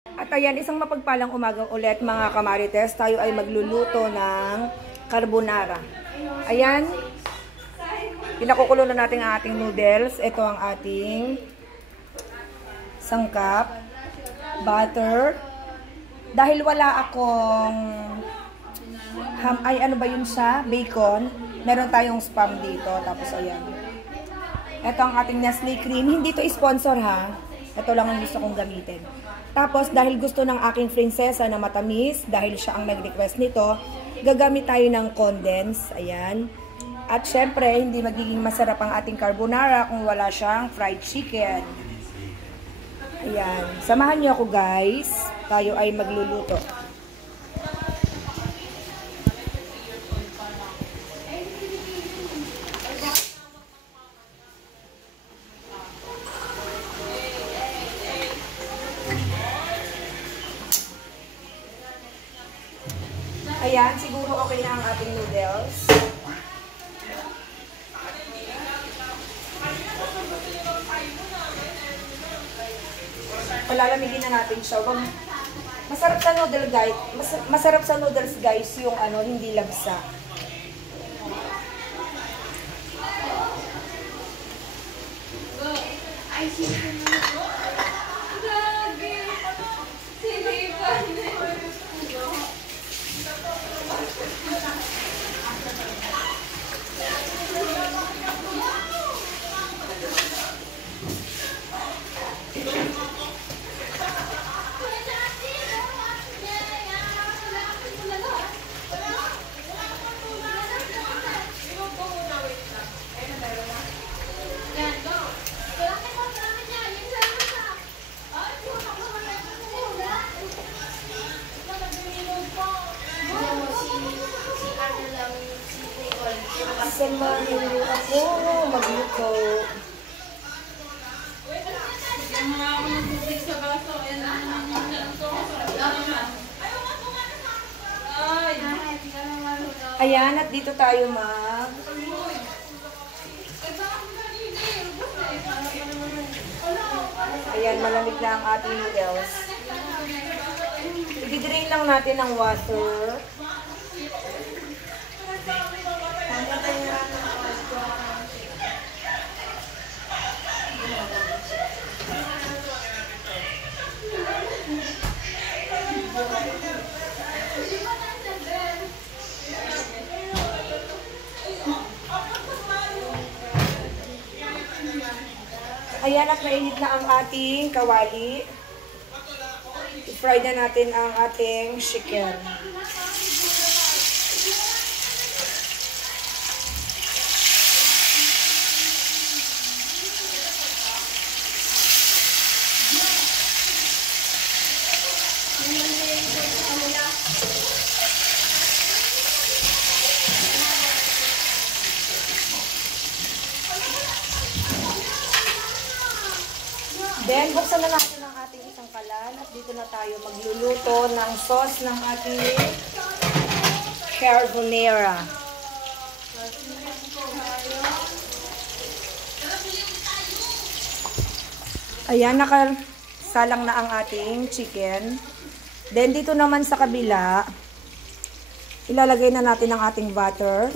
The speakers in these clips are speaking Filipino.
At ayan, isang mapagpalang umagang ulit mga kamarites. Tayo ay magluluto ng carbonara. Ayan, pinakukulo na natin ang ating noodles. Ito ang ating sangkap, butter. Dahil wala akong ano ba yun siya? Bacon. Meron tayong spam dito. Tapos ayan. Ito ang ating Nestle cream. Hindi to sponsor ha. Ito lang ang gusto kong gamitin. Tapos, dahil gusto ng aking prinsesa na matamis, dahil siya ang nag-request nito, gagamit tayo ng condense. Ayan. At syempre, hindi magiging masarap ang ating carbonara kung wala siyang fried chicken. Ayan. Samahan niyo ako guys. Tayo ay magluluto. Ayan, siguro okay na ang ating noodles. Palalamigin na natin siya. Masarap sa noodle guys. Masarap sa noodles guys yung hindi labsa. Samahin niyo ako magluto. Ayan, at dito tayo Ayan, malamig na ang ating noodles. I-drain lang natin ng water. Ayan, at mainit na ang ating kawali. I-fry na natin ang ating chicken. Then, buksan na natin ang ating isang kalan at dito na tayo magluluto ng sauce ng ating carbonara. Ayan, nakasalang na ang ating chicken. Then, dito naman sa kabila, ilalagay na natin ang ating butter.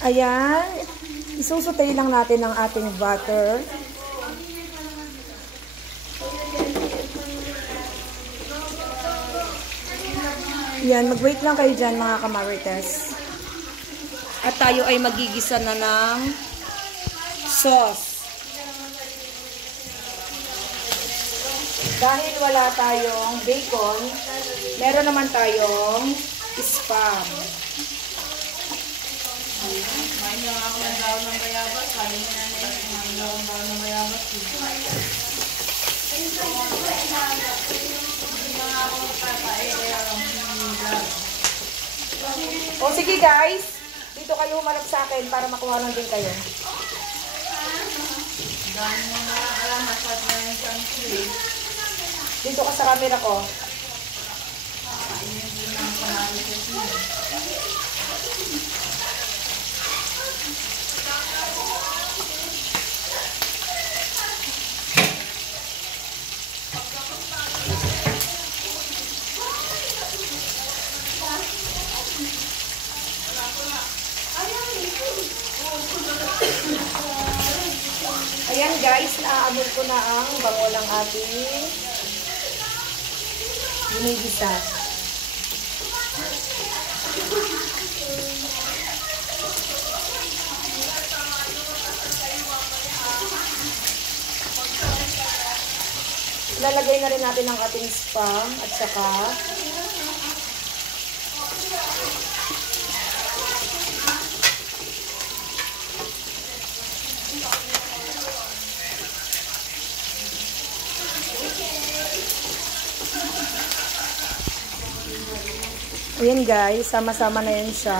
Ayan, isusutay lang natin ang ating butter. Ayan, mag-wait lang kayo dyan mga kamarites. At tayo ay magigisa na ng sauce. Dahil wala tayong bacon, meron naman tayong spam. Main lang ako ng daon ng bayabas. Kanin na na yun. Main lang ang daon ng bayabas. O sige guys, dito kayo humarap sa akin para makuha lang din kayo. Dito ka sa camera ko. Ayan guys, naaabot ko na ang bango ng ating ginigisa. Lalagay na rin natin ang ating spam at saka ayan guys, sama-sama na yan siya.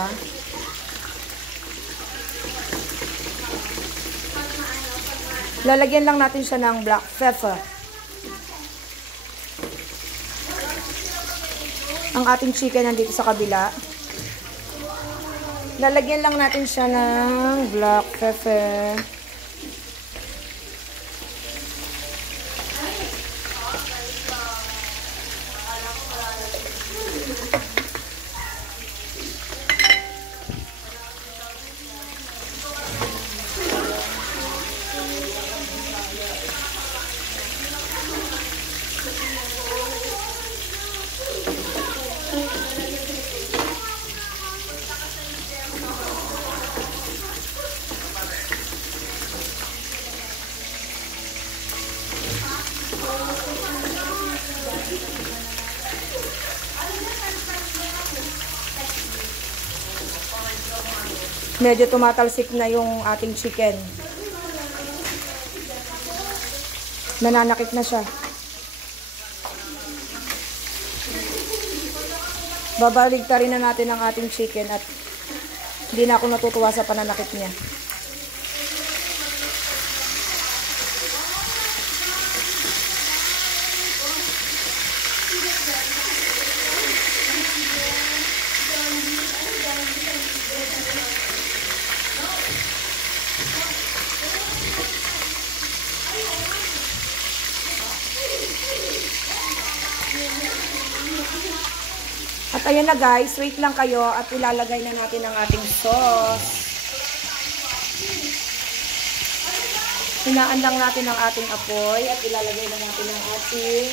Lalagyan lang natin siya ng black pepper. Ang ating chicken nandito sa kabila. Lalagyan lang natin siya ng black pepper. Medyo tumatalsik na yung ating chicken. Nananakit na siya. Babaligtarin na natin ang ating chicken at hindi na ako natutuwa sa pananakit niya. At ayan na guys, wait lang kayo at ilalagay na natin ang ating sauce. Hinaan lang natin ang ating apoy at ilalagay na natin ang ating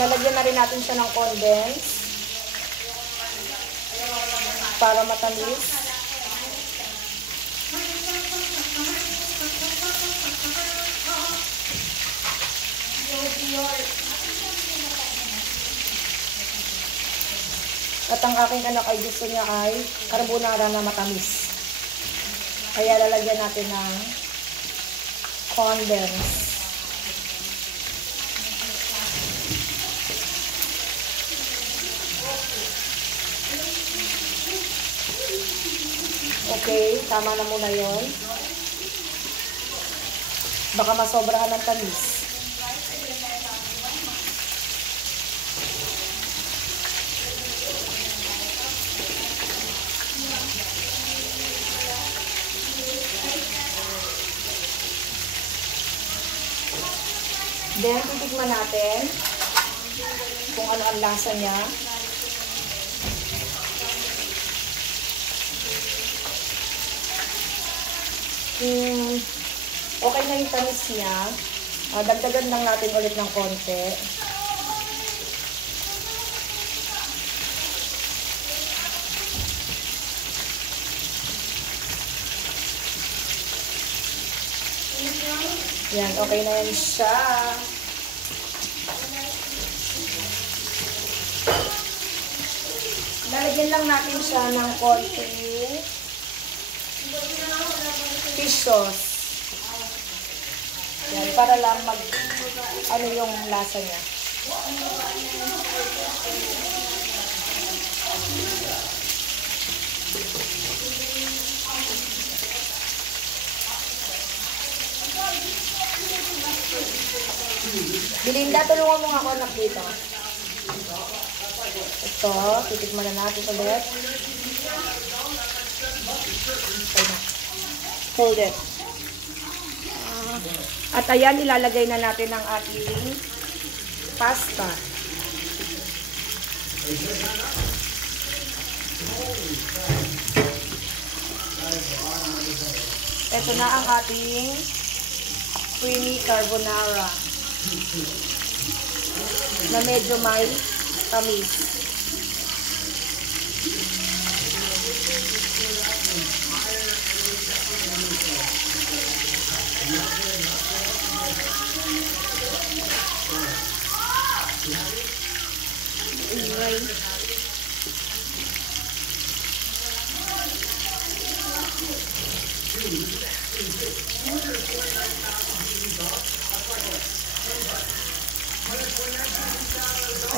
lalagyan na rin natin siya ng condense para matamis. At ang aking anak ay gusto niya ay carbonara na matamis. Kaya lalagyan natin ng condense. Okay, tama na muna yon. Baka masobrahan ng tamis. Then, titigman natin kung ano ang lasa niya. Okay na yung tamis niya. Dagdagan lang natin ulit ng konti. Yan, okay na yan siya. Lalagyan lang natin siya ng konting fish sauce. Yan, para lang ano yung lasa niya. Belinda, tulungan mo nga ako anak dito. Ito, titikman na natin ulit. Hold it. At ayan, ilalagay na natin ang ating pasta. Ito na ang ating creamy carbonara na medyo may tamis.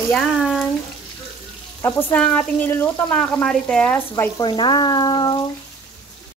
Ayan. Tapos na ang ating niluluto mga kamarites. Bye for now.